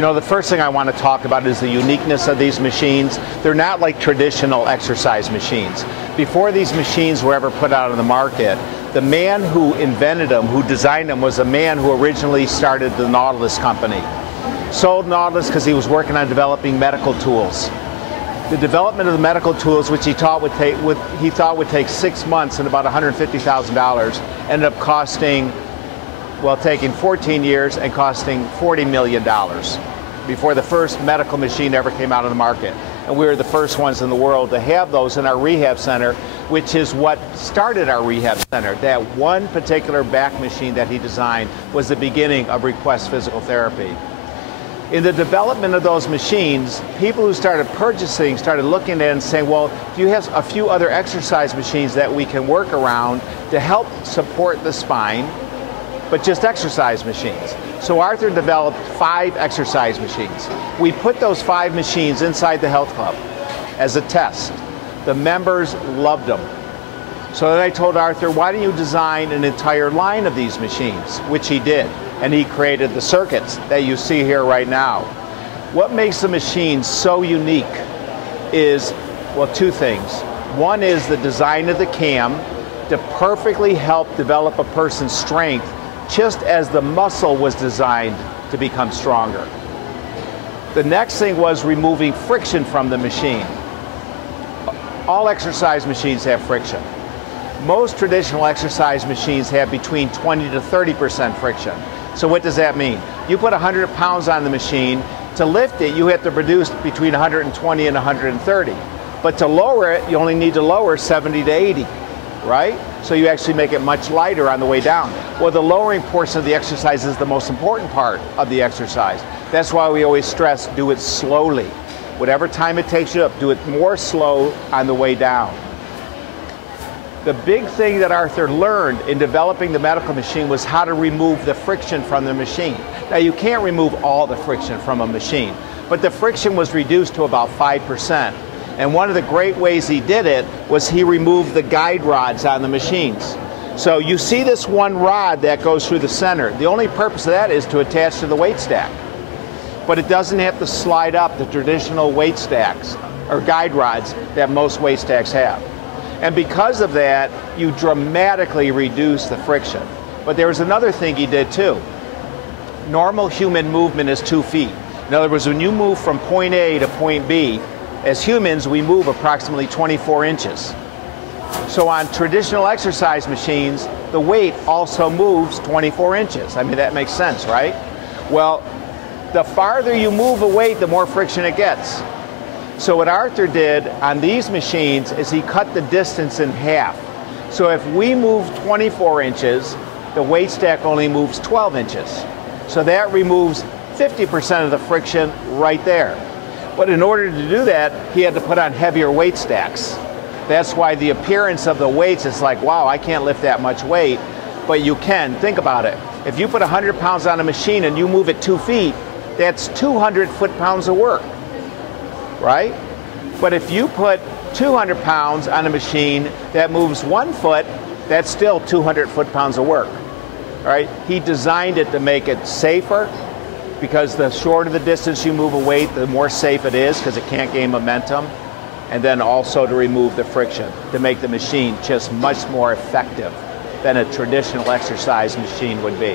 You know, the first thing I want to talk about is the uniqueness of these machines. They're not like traditional exercise machines. Before these machines were ever put out on the market, the man who invented them, who designed them, was a man who originally started the Nautilus company. Sold Nautilus because he was working on developing medical tools. The development of the medical tools, which he thought would take 6 months and about $150,000, ended up costing, well, taking 14 years and costing $40 million before the first medical machine ever came out on the market. And we were the first ones in the world to have those in our rehab center, which is what started our rehab center. That one particular back machine that he designed was the beginning of Request Physical Therapy. In the development of those machines, people who started purchasing started looking at it and saying, well, do you have a few other exercise machines that we can work around to help support the spine, but just exercise machines? So Arthur developed 5 exercise machines. We put those 5 machines inside the health club as a test. The members loved them. So then I told Arthur, why don't you design an entire line of these machines, which he did. And he created the circuits that you see here right now. What makes the machine so unique is, well, 2 things. One is the design of the cam to perfectly help develop a person's strength, just as the muscle was designed to become stronger. The next thing was removing friction from the machine. All exercise machines have friction. Most traditional exercise machines have between 20 to 30% friction. So what does that mean? You put 100 pounds on the machine. To lift it, you have to produce between 120 and 130. But to lower it, you only need to lower 70 to 80, right? So you actually make it much lighter on the way down. Well, the lowering portion of the exercise is the most important part of the exercise. That's why we always stress, do it slowly. Whatever time it takes you up, do it more slow on the way down. The big thing that Arthur learned in developing the medical machine was how to remove the friction from the machine. Now, you can't remove all the friction from a machine, but the friction was reduced to about 5%. And one of the great ways he did it was he removed the guide rods on the machines. So you see this one rod that goes through the center. The only purpose of that is to attach to the weight stack. But it doesn't have to slide up the traditional weight stacks or guide rods that most weight stacks have. And because of that, you dramatically reduce the friction. But there was another thing he did too. Normal human movement is 2 feet. In other words, when you move from point A to point B, as humans, we move approximately 24 inches. So on traditional exercise machines, the weight also moves 24 inches. I mean, that makes sense, right? Well, the farther you move a weight, the more friction it gets. So what Arthur did on these machines is he cut the distance in half. So if we move 24 inches, the weight stack only moves 12 inches. So that removes 50% of the friction right there. But in order to do that, he had to put on heavier weight stacks. That's why the appearance of the weights is like, wow, I can't lift that much weight. But you can. Think about it. If you put 100 pounds on a machine and you move it 2 feet, that's 200 foot-pounds of work, right? But if you put 200 pounds on a machine that moves 1 foot, that's still 200 foot-pounds of work, right? He designed it to make it safer, because the shorter the distance you move a weight, the more safe it is because it can't gain momentum, and then also to remove the friction, to make the machine just much more effective than a traditional exercise machine would be.